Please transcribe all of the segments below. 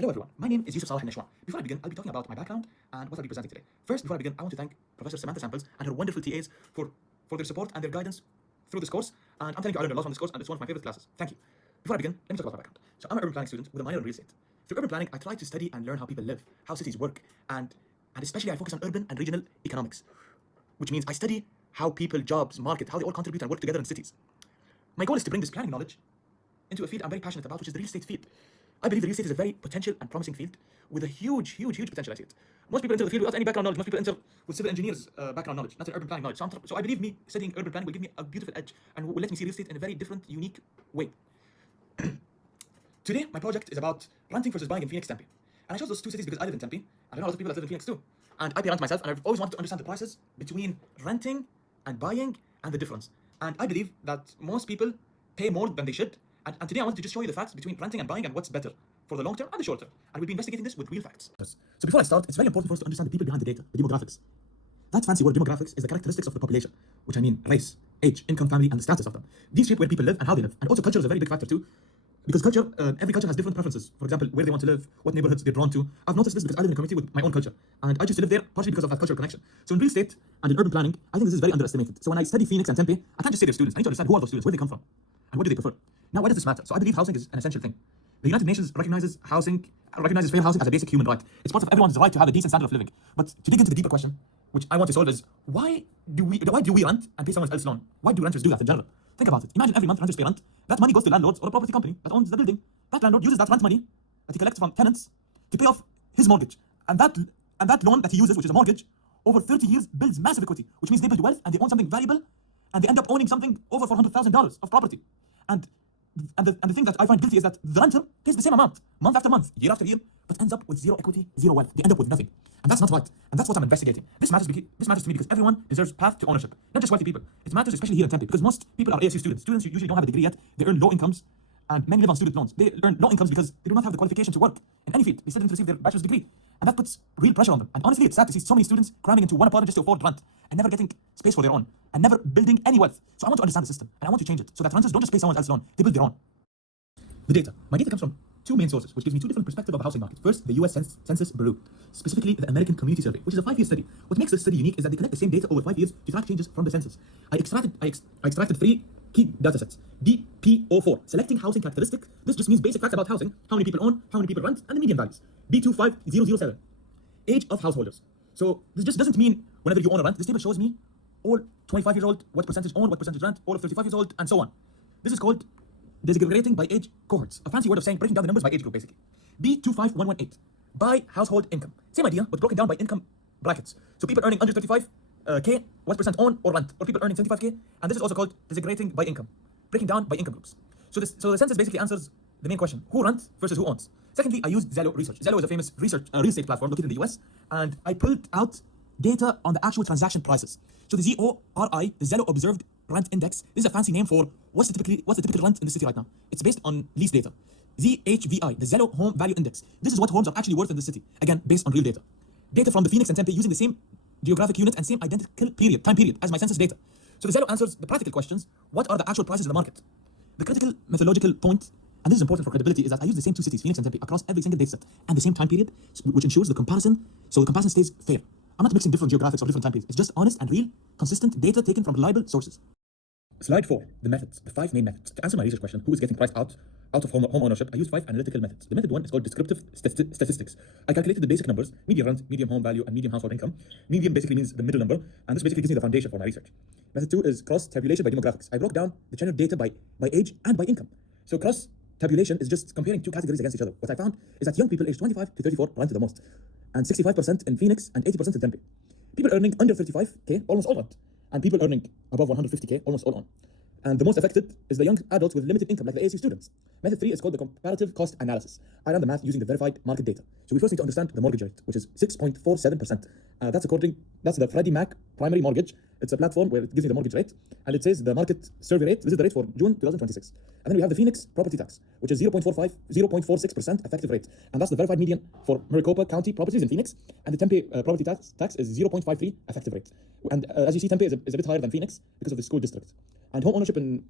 Hello everyone, my name is Yusuf Salah Neshwan. Before I begin, I'll be talking about my background and what I'll be presenting today. First, before I begin, I want to thank Professor Samantha Samples and her wonderful TAs for their support and their guidance through this course. And I'm telling you, I learned a lot from this course, and it's one of my favorite classes. Thank you. Before I begin, let me talk about my background. So I'm an urban planning student with a minor in real estate. Through urban planning, I try to study and learn how people live, how cities work, and especially I focus on urban and regional economics, which means I study how people, jobs, market, how they all contribute and work together in cities. My goal is to bring this planning knowledge into a field I'm very passionate about, which is the real estate field. I believe the real estate is a very potential and promising field with a huge potential, I see it. Most people enter the field without any background knowledge. Most people enter with civil engineers background knowledge, not an urban planning knowledge. So I believe me studying urban planning will give me a beautiful edge and will let me see real estate in a very different, unique way. Today, my project is about renting versus buying in Phoenix, Tempe. And I chose those two cities because I live in Tempe, and I know a lot of people that live in Phoenix too. And I pay rent myself, and I've always wanted to understand the prices between renting and buying and the difference. And I believe that most people pay more than they should. And today I want to just show you the facts between renting and buying and what's better for the long term and the short term. And we'll be investigating this with real facts. So before I start, it's very important for us to understand the people behind the data, the demographics. That fancy word demographics is the characteristics of the population, which I mean race, age, income, family, and the status of them. These shape where people live and how they live. And also culture is a very big factor too. Because culture, every culture has different preferences. For example, where they want to live, what neighborhoods they're drawn to. I've noticed this because I live in a community with my own culture. And I choose to live there partially because of that cultural connection. So in real estate and in urban planning, I think this is very underestimated. So when I study Phoenix and Tempe, I can't just say they're students. I need to understand who are those students, where they come from, and what do they prefer. Now, why does this matter? So I believe housing is an essential thing. The United Nations recognizes fair housing as a basic human right. It's part of everyone's right to have a decent standard of living. But to dig into the deeper question, which I want to solve is, why do we rent and pay someone else's loan? Why do renters do that in general? Think about it. Imagine every month renters pay rent. That money goes to landlords or a property company that owns the building. That landlord uses that rent money that he collects from tenants to pay off his mortgage. And that loan that he uses, which is a mortgage, over 30 years builds massive equity, which means they build wealth and they own something valuable, and they end up owning something over $400,000 of property. And the thing that I find guilty is that the renter pays the same amount, month after month, year after year, but ends up with zero equity, zero wealth. They end up with nothing. And that's not right. And that's what I'm investigating. This matters to me because everyone deserves path to ownership, not just wealthy people. It matters especially here in Tempe because most people are ASU students. Students usually don't have a degree yet. They earn low incomes, and many live on student loans. They earn low incomes because they do not have the qualification to work in any field. They still didn't receive their bachelor's degree. And that puts real pressure on them. And honestly, it's sad to see so many students cramming into one apartment just to afford rent and never getting space for their own and never building any wealth. So I want to understand the system and I want to change it so that renters don't just pay someone else's loan, they build their own. The data. My data comes from two main sources, which gives me two different perspectives of the housing market. First, the US Census Bureau, specifically the American Community Survey, which is a 5-year study. What makes this study unique is that they collect the same data over 5 years to track changes from the census. I extracted 3 key datasets. DPO4, selecting housing characteristics. This just means basic facts about housing, how many people own, how many people rent, and the median values. B25007, age of householders. So this just doesn't mean whenever you own or rent. This table shows me all 25 years old, what percentage own, what percentage rent, all of 35 years old, and so on. This is called disaggregating by age cohorts, a fancy word of saying breaking down the numbers by age group, basically. B25118, by household income. Same idea, but broken down by income brackets. So people earning under 35K, what percent own or rent, or people earning 75K, and this is also called disaggregating by income, breaking down by income groups. So the census basically answers the main question: who rents versus who owns. Secondly, I used Zillow Research. Zillow is a famous real estate platform located in the US, and I pulled out data on the actual transaction prices. So the ZORI, the Zillow Observed Rent Index, this is a fancy name for what's the typical rent in the city right now. It's based on lease data. ZHVI, the Zillow Home Value Index. This is what homes are actually worth in the city. Again, based on real data. Data from the Phoenix and Tempe using the same geographic unit and same identical time period as my census data. So the Zillow answers the practical questions. What are the actual prices in the market? The critical methodological point, and this is important for credibility, is that I use the same two cities, Phoenix and Tempe, across every single data set and the same time period, which ensures the comparison, so the comparison stays fair. I'm not mixing different geographics or different time periods. It's just honest and real, consistent data taken from reliable sources. Slide 4, the methods, the 5 main methods. To answer my research question, who is getting priced out of home ownership, I use 5 analytical methods. The method 1 is called descriptive statistics. I calculated the basic numbers: median rent, median home value, and median household income. Median basically means the middle number, and this basically gives me the foundation for my research. Method 2 is cross-tabulation by demographics. I broke down the general data by age and by income. So cross-tabulation is just comparing two categories against each other. What I found is that young people aged 25 to 34 rent the most, and 65% in Phoenix and 80% in Tempe. People earning under 35K almost all rent, and people earning above 150K almost all own. And the most affected is the young adults with limited income, like the ASU students. Method 3 is called the comparative cost analysis. I ran the math using the verified market data. So we first need to understand the mortgage rate, which is 6.47%. That's the Freddie Mac primary mortgage. It's a platform where it gives you the mortgage rate, and it says the market survey rate. This is the rate for June 2026. And then we have the Phoenix property tax, which is 0.46% effective rate. And that's the verified median for Maricopa County properties in Phoenix. And the Tempe property tax is 0.53 effective rate. And as you see, Tempe is a bit higher than Phoenix because of the school district. And home ownership in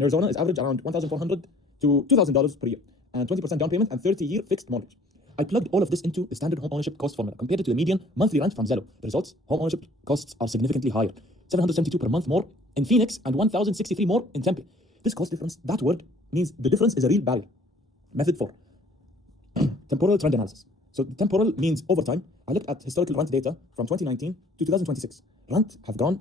Arizona is average around $1,400 to $2,000 per year. and 20% down payment and 30-year fixed mortgage. I plugged all of this into the standard home ownership cost formula, compared it to the median monthly rent from Zillow. The results, home ownership costs are significantly higher, 772 per month more in Phoenix and 1,063 more in Tempe. This cost difference, that word, means the difference is a real barrier. Method 4, temporal trend analysis. So the temporal means over time. I looked at historical rent data from 2019 to 2026. Rent have grown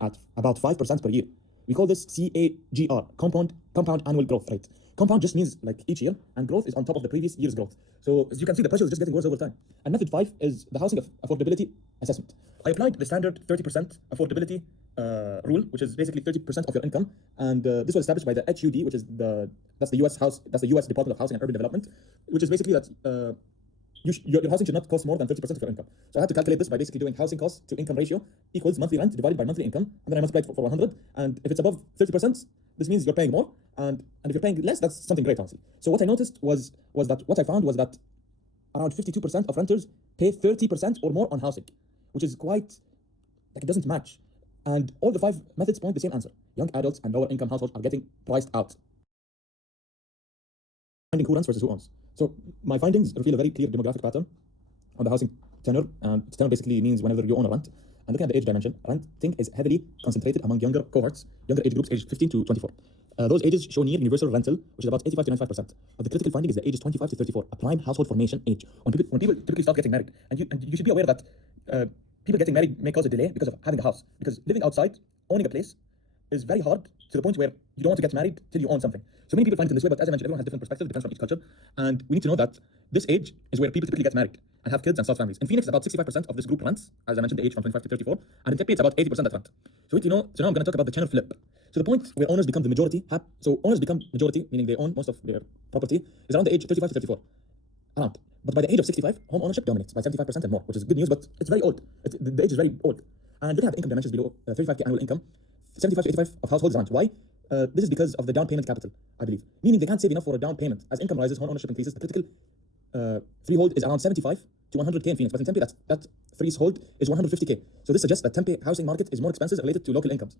at about 5% per year. We call this CAGR, compound annual growth rate. Compound just means like each year, and growth is on top of the previous year's growth. So as you can see, the pressure is just getting worse over time. And method 5 is the housing affordability assessment. I applied the standard 30% affordability rule, which is basically 30% of your income, and this was established by the HUD, which is that's the US Department of Housing and Urban Development, which is basically that your housing should not cost more than 30% of your income. So I had to calculate this by basically doing housing cost to income ratio equals monthly rent divided by monthly income, and then I multiplied for 100. And if it's above 30%, this means you're paying more, and if you're paying less, that's something great, honestly. So what I noticed was that what I found was that around 52% of renters pay 30% or more on housing, which is quite like it doesn't match. And all the 5 methods point the same answer: young adults and lower income households are getting priced out. Finding who rents versus who owns. So my findings reveal a very clear demographic pattern on the housing tenure, and tenure basically means whenever you own a rent. And looking at the age dimension, renting is heavily concentrated among younger cohorts, younger age groups aged 15 to 24. Those ages show near universal rental, which is about 85 to 95%. But the critical finding is the ages 25 to 34, a prime household formation age, when people typically start getting married. And you should be aware that people getting married may cause a delay because of having a house. Because living outside, owning a place, is very hard to the point where you don't want to get married till you own something. So many people find it in this way, but as I mentioned, everyone has different perspectives, depends on each culture. And we need to know that this age is where people typically get married and have kids and start families. In Phoenix, about 65% of this group rents, as I mentioned, the age from 25 to 34. And in Tempe, it's about 80% that rent. So now I'm going to talk about the tenure flip. So the point where owners become the majority, meaning they own most of their property, is around the age 35 to 34. Around. But by the age of 65, home ownership dominates by 75% and more, which is good news, but it's very old. The age is very old. And looking at the income dimensions below 35K annual income, 75 to 85 of households rent. Why? This is because of the down payment capital, I believe. Meaning they can't save enough for a down payment. As income rises, home ownership increases. The critical freehold is around 75 to 100K in Phoenix, but in Tempe, that freehold is 150K. So this suggests that Tempe housing market is more expensive related to local incomes.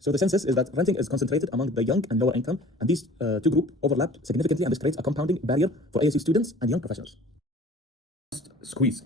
So the census is that renting is concentrated among the young and lower income, and these two groups overlap significantly, and this creates a compounding barrier for ASU students and young professionals. Squeeze.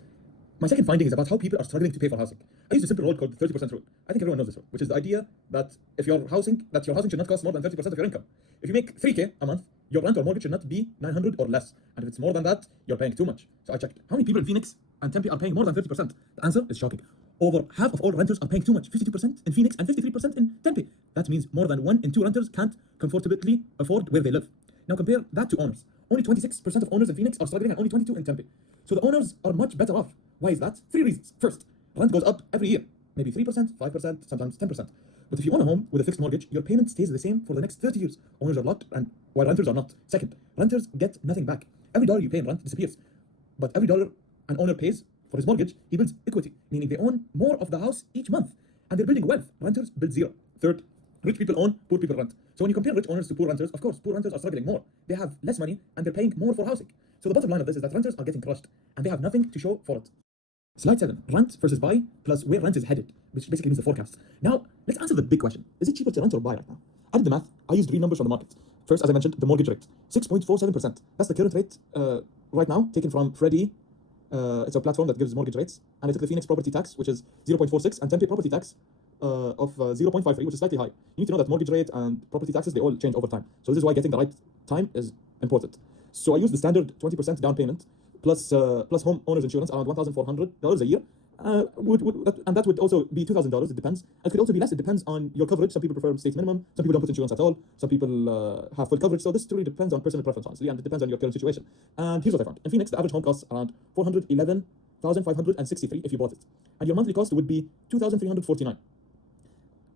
My second finding is about how people are struggling to pay for housing. I use a simple rule called the 30% rule. I think everyone knows this rule, which is the idea that your housing should not cost more than 30% of your income. If you make 3K a month, your rent or mortgage should not be 900 or less. And if it's more than that, you're paying too much. So I checked how many people in Phoenix and Tempe are paying more than 30%. The answer is shocking. Over half of all renters are paying too much, 52% in Phoenix and 53% in Tempe. That means more than 1 in 2 renters can't comfortably afford where they live. Now compare that to owners. Only 26% of owners in Phoenix are struggling and only 22% in Tempe. So the owners are much better off. Why is that? 3 reasons. First, rent goes up every year. Maybe 3%, 5%, sometimes 10%. But if you own a home with a fixed mortgage, your payment stays the same for the next 30 years. Owners are locked, and while renters are not. Second, renters get nothing back. Every dollar you pay in rent disappears. But every dollar an owner pays for his mortgage, he builds equity, meaning they own more of the house each month. And they're building wealth. Renters build zero. Third, rich people own, poor people rent. So when you compare rich owners to poor renters, of course, poor renters are struggling more. They have less money, and they're paying more for housing. So the bottom line of this is that renters are getting crushed, and they have nothing to show for it. Slide 7, rent versus buy, plus where rent is headed, which basically means the forecast. Now, let's answer the big question. Is it cheaper to rent or buy right now? I did the math. I used real numbers from the market. First, as I mentioned, the mortgage rate, 6.47%. That's the current rate right now, taken from Freddie. It's a platform that gives mortgage rates. And I took the Phoenix property tax, which is 0.46, and Tempe property tax of 0.53, which is slightly high. You need to know that mortgage rate and property taxes, they all change over time. So this is why getting the right time is important. So I used the standard 20% down payment, plus home owner's insurance, around $1,400 a year. And that would also be $2,000. It depends. It could also be less. It depends on your coverage. Some people prefer state minimum. Some people don't put insurance at all. Some people have full coverage. So this really depends on personal preference, honestly, and it depends on your current situation. And here's what I found. In Phoenix, the average home costs around $411,563 if you bought it, and your monthly cost would be $2,349.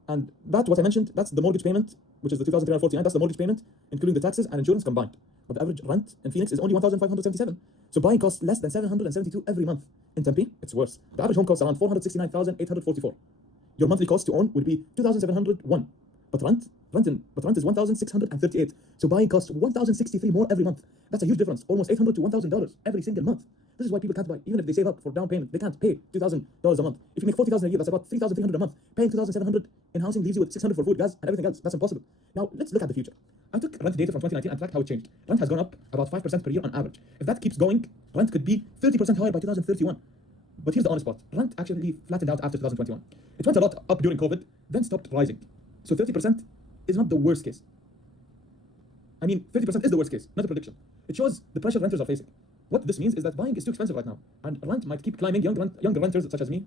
And what I mentioned, that's the mortgage payment, which is the $2,349. That's the mortgage payment, including the taxes and insurance combined. But the average rent in Phoenix is only $1,577. So buying costs less than $772 every month. In Tempe, it's worse. The average home costs around $469,844. Your monthly cost to own would be $2,701. But rent is $1,638. So buying costs $1,063 more every month. That's a huge difference, almost $800 to $1,000 every single month. This is why people can't buy. Even if they save up for down payment, they can't pay $2,000 a month. If you make $40,000 a year, that's about $3,300 a month. Paying $2,700 in housing leaves you with $600 for food, gas, and everything else. That's impossible. Now, let's look at the future. I took rent data from 2019 and tracked how it changed. Rent has gone up about 5% per year on average. If that keeps going, rent could be 30% higher by 2031. But here's the honest part. Rent actually flattened out after 2021. It went a lot up during COVID, then stopped rising. So 30% is not the worst case. I mean, 30% is the worst case, not a prediction. It shows the pressure renters are facing. What this means is that buying is too expensive right now, and rent might keep climbing. Younger renters, such as me,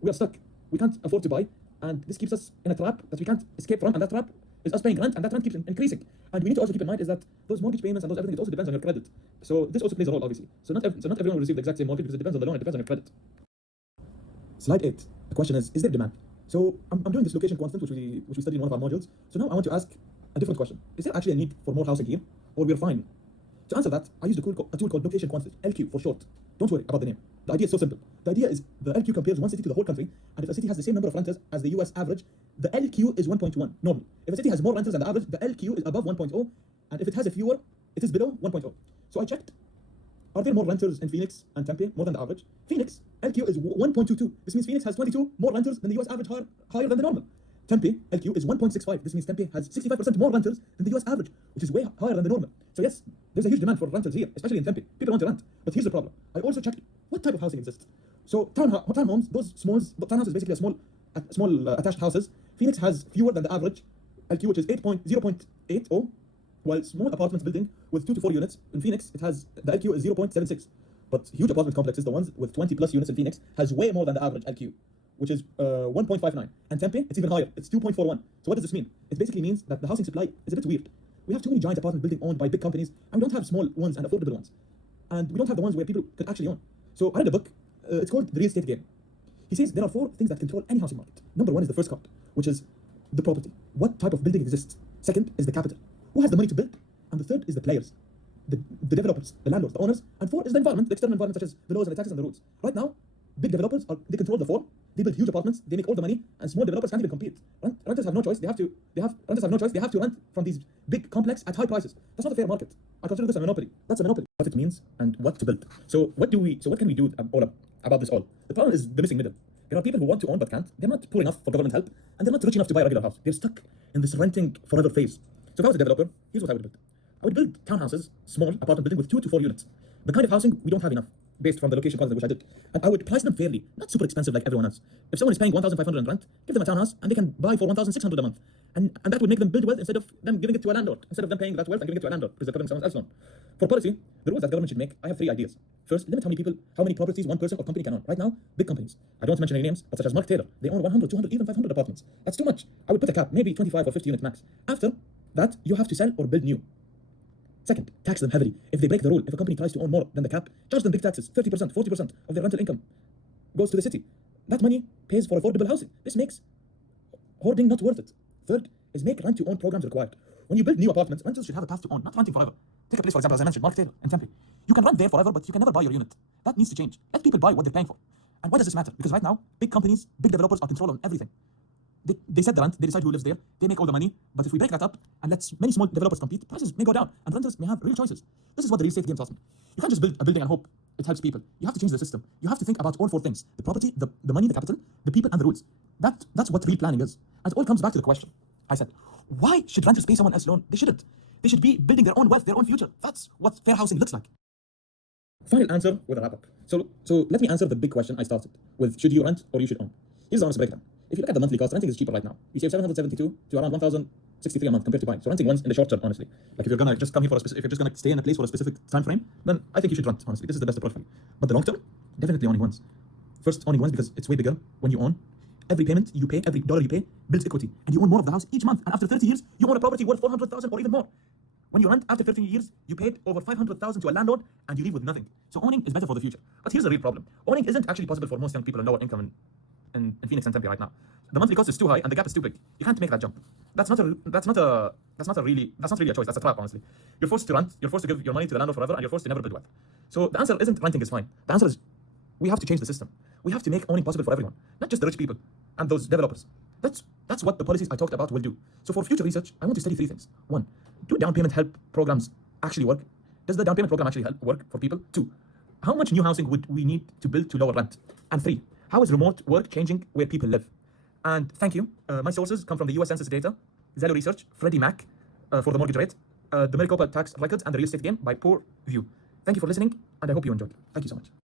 we are stuck. We can't afford to buy, and this keeps us in a trap that we can't escape from, and that trap is us paying rent, and that rent keeps increasing. And we need to also keep in mind is that those mortgage payments and those everything, it also depends on your credit. So this also plays a role, obviously. So not everyone will receive the exact same mortgage because it depends on the loan, it depends on your credit. Slide 8. The question is there demand? So I'm doing this location constant, which we studied in one of our modules. So now I want to ask a different question. Is there actually a need for more housing here, or we're fine? To answer that, I used a tool called location quantity, LQ for short. Don't worry about the name. The idea is so simple. The idea is the LQ compares one city to the whole country, and if a city has the same number of renters as the US average, the LQ is 1.1 normally. If a city has more renters than the average, the LQ is above 1.0, and if it has a fewer, it is below 1.0. So I checked, are there more renters in Phoenix and Tempe, more than the average? Phoenix, LQ is 1.22. This means Phoenix has 22 more renters than the US average, higher than the normal. Tempe, LQ is 1.65. This means Tempe has 65% more renters than the US average, which is way higher than the normal. So yes, there's a huge demand for rentals here, especially in Tempe. People want to rent. But here's the problem. I also checked what type of housing exists. So townhomes, those townhouses is basically small attached houses. Phoenix has fewer than the average LQ, which is 0.80, while small apartments building with 2 to 4 units in Phoenix, it has the LQ is 0.76. But huge apartment complexes, the ones with 20 plus units in Phoenix, has way more than the average LQ, which is 1.59. And Tempe, it's even higher. It's 2.41. So what does this mean? It basically means that the housing supply is a bit weird. We have too many giant apartment buildings owned by big companies, and we don't have small ones and affordable ones. And we don't have the ones where people could actually own. So I read a book. It's called The Real Estate Game. He says there are 4 things that control any housing market. Number 1 is the first card, which is the property. What type of building exists? Second is the capital. Who has the money to build? And the third is the players, the developers, the landlords, the owners. And 4 is the environment, the external environment, such as the laws and the taxes and the rules. Right now, big developers, they control the 4. They build huge apartments, they make all the money, and small developers can't even compete. Renters have no choice. Renters have no choice. They have to rent from these big complex at high prices. That's not a fair market. I consider this a monopoly. That's a monopoly. What it means and what to build. So what can we do about this all? The problem is the missing middle. There are people who want to own but can't. They're not poor enough for government help, and they're not rich enough to buy a regular house. They're stuck in this renting forever phase. So if I was a developer, here's what I would build. I would build townhouses, small apartment building with 2 to 4 units. The kind of housing we don't have enough, based from the location concept which I did. And I would price them fairly, not super expensive like everyone else. If someone is paying $1,500 in rent, give them a townhouse and they can buy for $1,600 a month. And that would make them build wealth instead of them giving it to a landlord. Instead of them paying that wealth and giving it to a landlord because they're putting someone else on. For policy, the rules that government should make, I have 3 ideas. First, limit how many properties one person or company can own. Right now, big companies, I don't want to mention any names, but such as Mark Taylor, they own 100, 200, even 500 apartments. That's too much. I would put a cap, maybe 25 or 50 units max. After that, you have to sell or build new. Second, tax them heavily. If they break the rule, if a company tries to own more than the cap, charge them big taxes. 30%, 40% of their rental income goes to the city. That money pays for affordable housing. This makes hoarding not worth it. Third is make rent-to-own programs required. When you build new apartments, renters should have a path to own, not renting forever. Take a place, for example, as I mentioned, Mark Taylor in Tempe. You can rent there forever, but you can never buy your unit. That needs to change. Let people buy what they're paying for. And why does this matter? Because right now, big companies, big developers are controlling everything. They set the rent, they decide who lives there, they make all the money. But if we break that up and let many small developers compete, prices may go down and renters may have real choices. This is what the real estate game tells me. You can't just build a building and hope it helps people. You have to change the system. You have to think about all 4 things: the property, the money, the capital, the people, and the rules. That's what real planning is. And it all comes back to the question I said, why should renters pay someone else's loan? They shouldn't. They should be building their own wealth, their own future. That's what fair housing looks like. Final answer with a wrap-up. So let me answer the big question I started with: should you rent or you should own? Here's the honest breakdown. If you look at the monthly cost, renting is cheaper right now. You save $772 to around $1,063 a month compared to buying. So renting once in the short term, honestly. Like if you're gonna just come here if you're just gonna stay in a place for a specific time frame, then I think you should rent, honestly. This is the best approach for you. But the long term, definitely owning once. First, owning once because it's way bigger when you own. Every payment you pay, every dollar you pay, builds equity. And you own more of the house each month. And after 30 years, you own a property worth $400,000 or even more. When you rent, after 13 years, you paid over $500,000 to a landlord and you leave with nothing. So owning is better for the future. But here's the real problem. Owning isn't actually possible for most young people in lower income in Phoenix and Tempe right now. The monthly cost is too high and the gap is too big. You can't make that jump. That's not really a choice. That's a trap, honestly. You're forced to rent, you're forced to give your money to the landlord forever, and you're forced to never build wealth. So the answer isn't renting is fine. The answer is we have to change the system. We have to make owning possible for everyone, not just the rich people and those developers. That's what the policies I talked about will do. So for future research, I want to study 3 things. 1, do down payment help programs actually work? Does the down payment program actually work for people? 2, how much new housing would we need to build to lower rent? And 3, how is remote work changing where people live? And thank you. My sources come from the US Census data, Zillow Research, Freddie Mac for the mortgage rate, the Maricopa tax records, and the real estate game by Poor View. Thank you for listening, and I hope you enjoyed. Thank you so much.